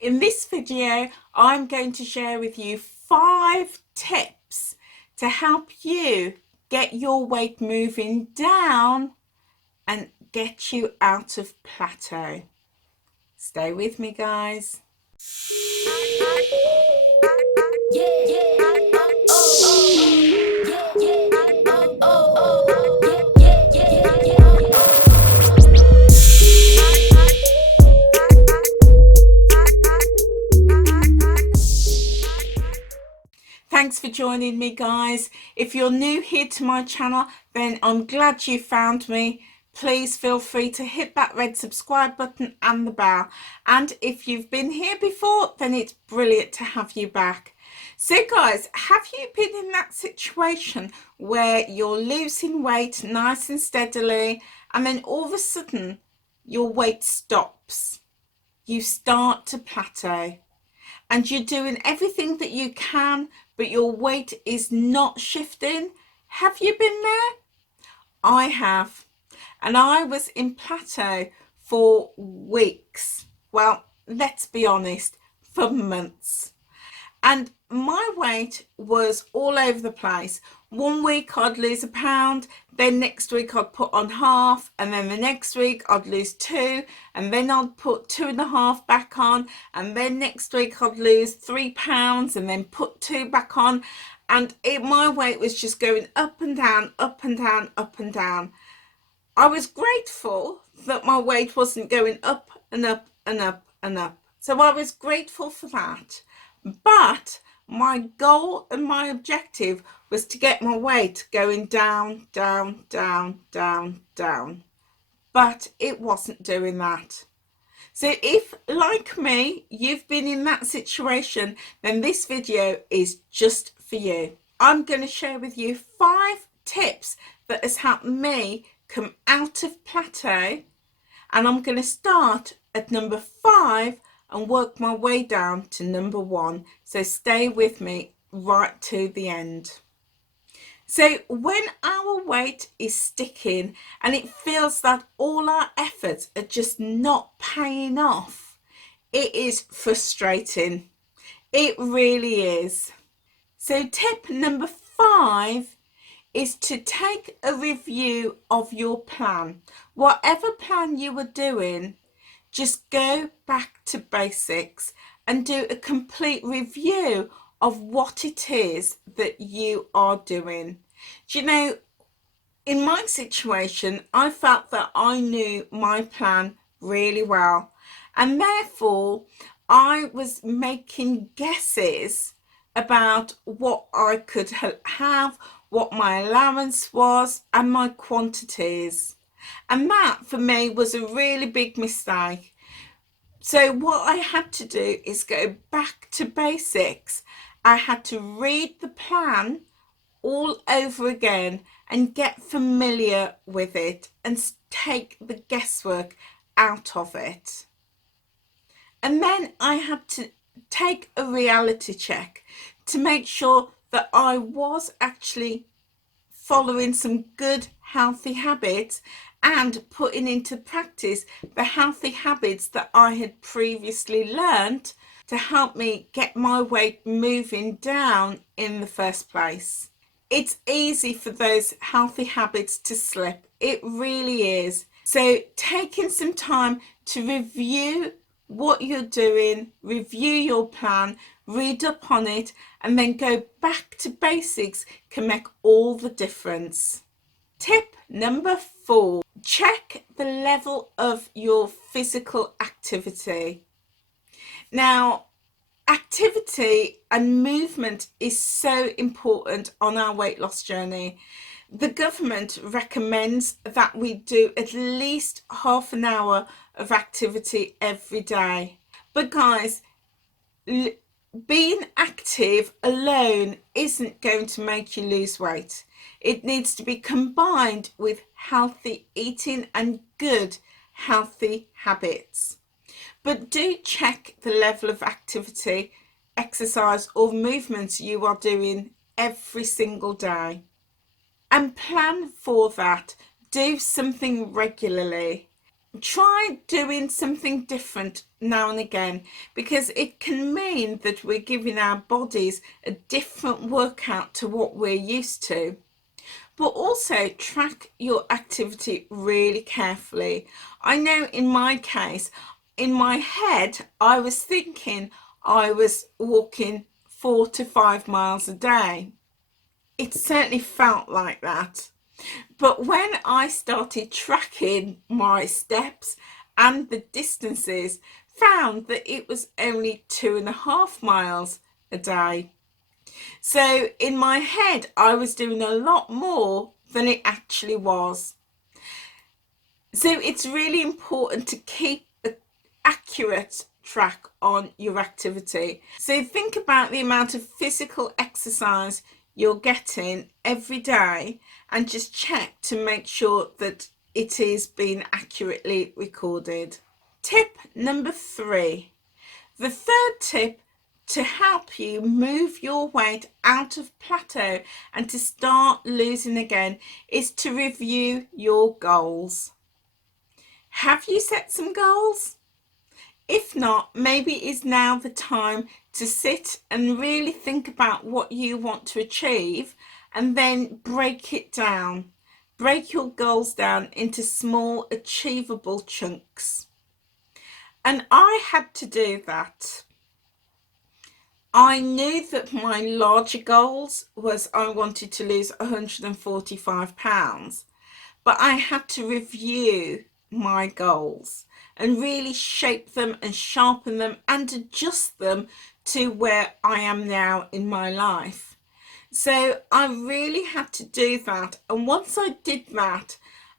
In this video, I'm going to share with you 5 tips to help you get your weight moving down and get you out of plateau. Stay with me, guys. Thanks for joining me, guys. If you're new here to my channel, then I'm glad you found me. Please feel free to hit that red subscribe button and the bell. And if you've been here before, then it's brilliant to have you back. So guys, have you been in that situation where you're losing weight nice and steadily, and then all of a sudden your weight stops? You start to plateau and you're doing everything that you can, but your weight is not shifting. Have you been there? I have. And I was in plateau for weeks. Well, let's be honest, for months. And my weight was all over the place. One week I'd lose a pound, then next week I'd put on half, and then the next week I'd lose 2, and then I'd put 2.5 back on, and then next week I'd lose 3 pounds and then put 2 back on. And my weight was just going up and down, up and down, up and down. I was grateful that my weight wasn't going up and up and up and up. So I was grateful for that. But my goal and my objective was to get my weight going down, down, down, down, down. But it wasn't doing that. So if, like me, you've been in that situation, then this video is just for you. I'm going to share with you 5 tips that has helped me come out of plateau, and I'm going to start at number 5 and work my way down to number 1. So stay with me right to the end. So when our weight is sticking and it feels that all our efforts are just not paying off, it is frustrating. It really is. So tip number 5 is to take a review of your plan. Whatever plan you were doing, just go back to basics and do a complete review of what it is that you are doing. Do you know, in my situation, I felt that I knew my plan really well, and therefore I was making guesses about what I could have, what my allowance was, and my quantities. And that for me was a really big mistake. So what I had to do is go back to basics. I had to read the plan all over again and get familiar with it and take the guesswork out of it. And then I had to take a reality check to make sure that I was actually following some good healthy habits and putting into practice the healthy habits that I had previously learned to help me get my weight moving down in the first place. It's easy for those healthy habits to slip. It really is. So taking some time to review what you're doing, review your plan, read up on it, and then go back to basics can make all the difference. Tip number 4, check the level of your physical activity. Now, activity and movement is so important on our weight loss journey. The government recommends that we do at least half an hour of activity every day. But guys, being active alone isn't going to make you lose weight. It needs to be combined with healthy eating and good healthy habits. But do check the level of activity, exercise or movements you are doing every single day. And plan for that. Do something regularly. try doing something different now and again, because it can mean that we're giving our bodies a different workout to what we're used to. But also track your activity really carefully. I know in my case, in my head, I was thinking I was walking 4 to 5 miles a day. It certainly felt like that. But when I started tracking my steps and the distances, found that it was only 2.5 miles a day. So in my head, I was doing a lot more than it actually was. So it's really important to keep an accurate track on your activity. So think about the amount of physical exercise you're getting every day and just check to make sure that it is being accurately recorded. Tip number 3. The third tip to help you move your weight out of plateau and to start losing again is to review your goals. Have you set some goals? If not, maybe it is now the time to sit and really think about what you want to achieve and then break it down. Break your goals down into small, achievable chunks. And I had to do that. I knew that my larger goals was I wanted to lose 145 pounds, but I had to review my goals and really shape them and sharpen them and adjust them to where I am now in my life. So I really had to do that. And once I did that,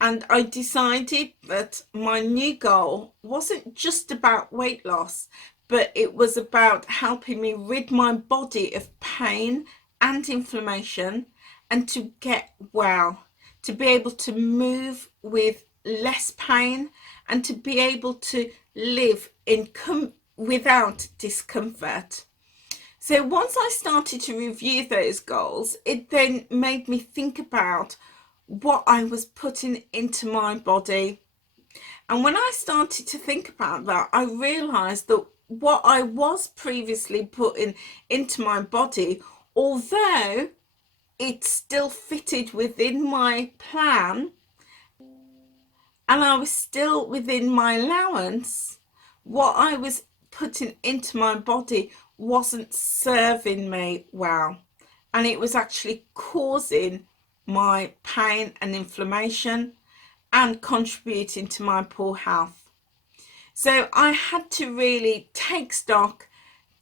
and I decided that my new goal wasn't just about weight loss, but it was about helping me rid my body of pain and inflammation and to get well, to be able to move with less pain and to be able to live without discomfort. So once I started to review those goals, it then made me think about what I was putting into my body. And when I started to think about that, I realized that what I was previously putting into my body, although it still fitted within my plan and I was still within my allowance, what I was putting into my body wasn't serving me well, and it was actually causing my pain and inflammation and contributing to my poor health. So I had to really take stock,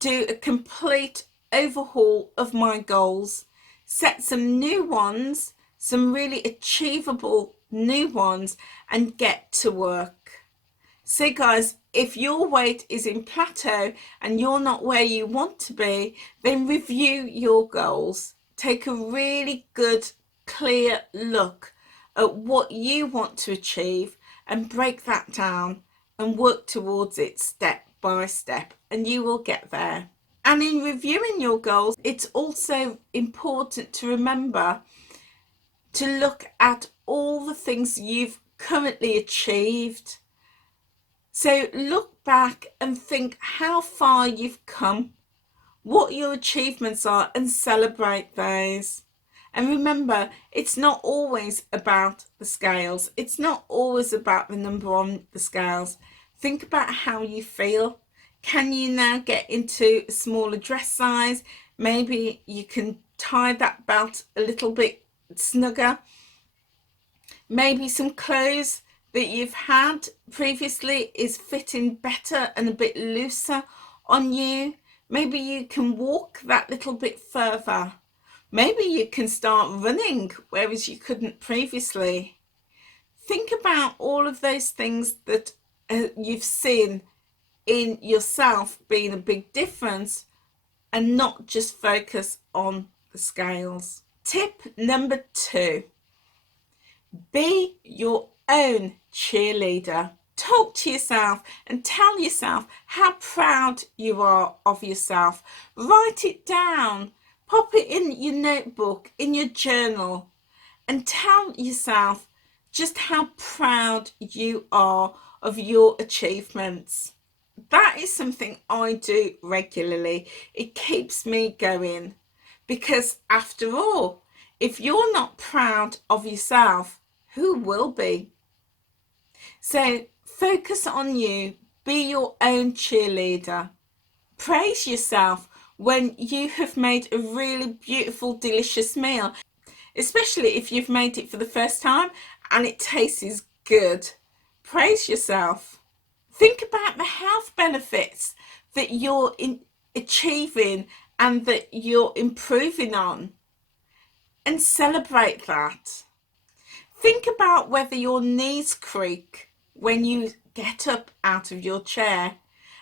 do a complete overhaul of my goals, set some new ones, some really achievable new ones, and get to work. So guys, if your weight is in plateau and you're not where you want to be, then review your goals. Take a really good, clear look at what you want to achieve and break that down and work towards it step by step, and you will get there. And in reviewing your goals, it's also important to remember to look at all the things you've currently achieved. So look back and think how far you've come, what your achievements are, and celebrate those. And remember, it's not always about the scales. It's not always about the number on the scales. Think about how you feel. Can you now get into a smaller dress size? Maybe you can tie that belt a little bit snugger. Maybe some clothes that you've had previously is fitting better and a bit looser on you. Maybe you can walk that little bit further. Maybe you can start running, whereas you couldn't previously. Think about all of those things that you've seen in yourself being a big difference, and not just focus on the scales. Tip number 2. Be your own cheerleader. Talk to yourself and tell yourself how proud you are of yourself. Write it down. Pop it in your notebook, in your journal, and tell yourself just how proud you are of your achievements. That is something I do regularly. It keeps me going because after all, if you're not proud of yourself, who will be? So focus on you. Be your own cheerleader. Praise yourself when you have made a really beautiful, delicious meal, especially if you've made it for the first time and it tastes good. Praise yourself. Think about the health benefits that you're achieving and that you're improving on, and celebrate that. Think about whether your knees creak when you get up out of your chair,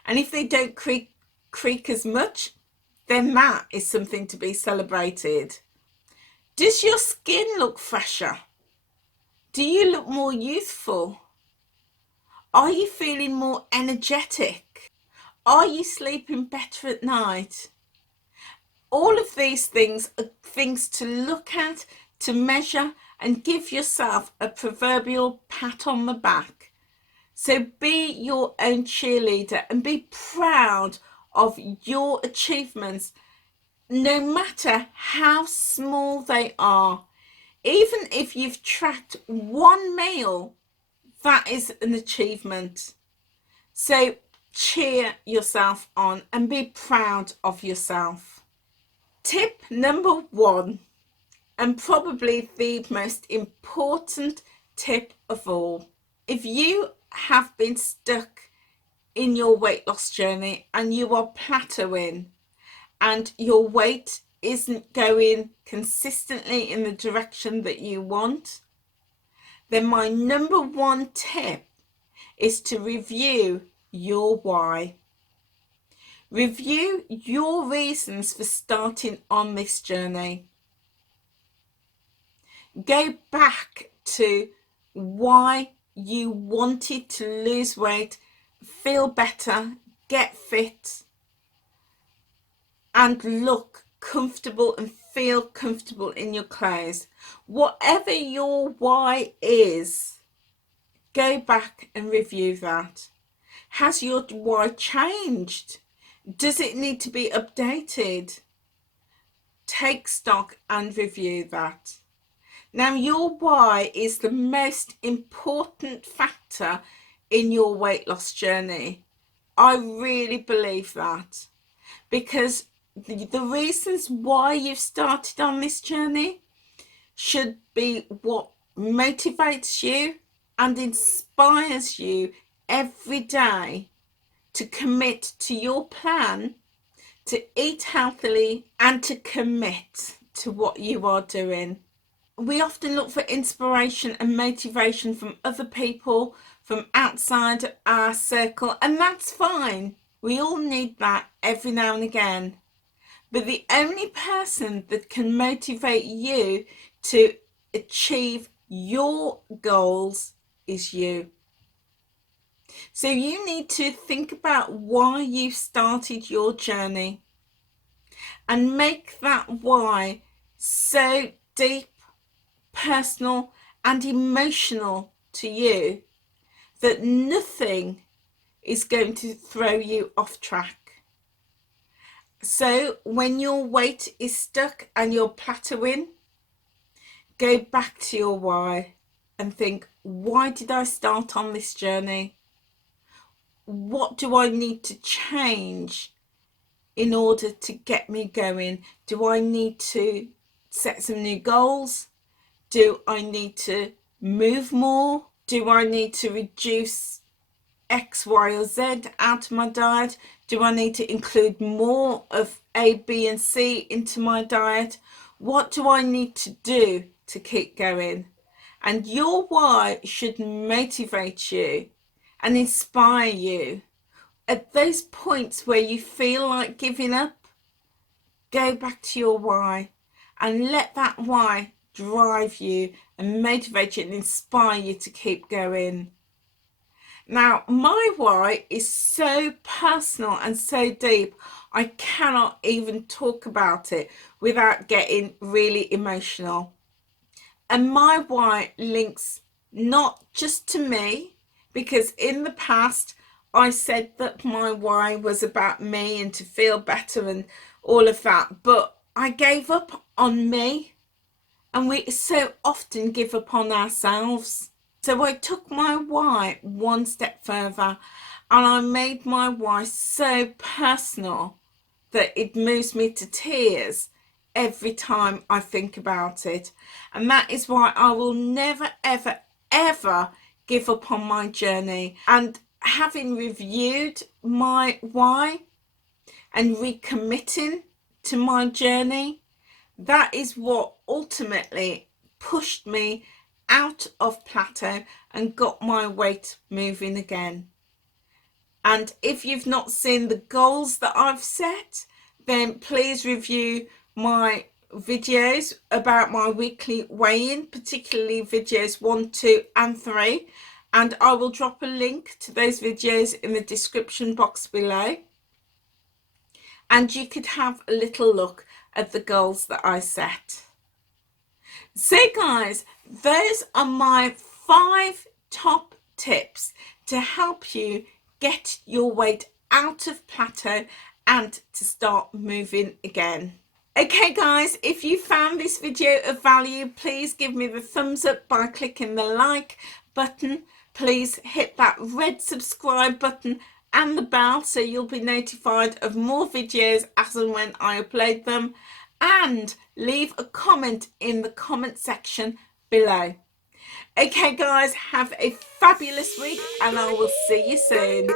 and if they don't creak as much, then that is something to be celebrated. Does your skin look fresher? Do you look more youthful? Are you feeling more energetic? Are you sleeping better at night? All of these things are things to look at, to measure, and give yourself a proverbial pat on the back. So be your own cheerleader and be proud of your achievements, no matter how small they are. Even if you've tracked one meal, that is an achievement. So cheer yourself on and be proud of yourself. Tip number 1, and probably the most important tip of all. If you have been stuck in your weight loss journey and you are plateauing and your weight isn't going consistently in the direction that you want, then my number 1 tip is to review your why. Review your reasons for starting on this journey. Go back to why you wanted to lose weight, feel better, get fit, and look comfortable and feel comfortable in your clothes. Whatever your why is, go back and review that. Has your why changed? Does it need to be updated? Take stock and review that. Now, your why is the most important factor in your weight loss journey. I really believe that, because the reasons why you've started on this journey should be what motivates you and inspires you every day to commit to your plan, to eat healthily, and to commit to what you are doing. We often look for inspiration and motivation from other people, from outside our circle, and that's fine. We all need that every now and again. But the only person that can motivate you to achieve your goals is you. So you need to think about why you've started your journey and make that why so deep, personal, and emotional to you that nothing is going to throw you off track. So when your weight is stuck and you're plateauing, go back to your why and think, why did I start on this journey? What do I need to change in order to get me going? Do I need to set some new goals? Do I need to move more? Do I need to reduce X, Y, or Z out of my diet? Do I need to include more of A, B, and C into my diet? What do I need to do to keep going? And your why should motivate you and inspire you. At those points where you feel like giving up, go back to your why and let that why drive you and motivate you and inspire you to keep going. Now, my why is so personal and so deep, I cannot even talk about it without getting really emotional. And my why links not just to me, because in the past I said that my why was about me and to feel better and all of that, but I gave up on me, and we so often give up on ourselves. So I took my why one step further, and I made my why so personal that it moves me to tears every time I think about it. And that is why I will never, ever, ever give up on my journey. And having reviewed my why and recommitting to my journey, that is what ultimately pushed me out of plateau and got my weight moving again. And if you've not seen the goals that I've set, then please review my videos about my weekly weigh-in, particularly videos 1, 2 and 3. And I will drop a link to those videos in the description box below. And you could have a little look at the goals that I set. So guys, those are my 5 top tips to help you get your weight out of plateau and to start moving again. Okay guys, if you found this video of value, please give me the thumbs up by clicking the like button. Please hit that red subscribe button and the bell so you'll be notified of more videos as and when I upload them, and leave a comment in the comment section below. Okay guys, have a fabulous week and I will see you soon.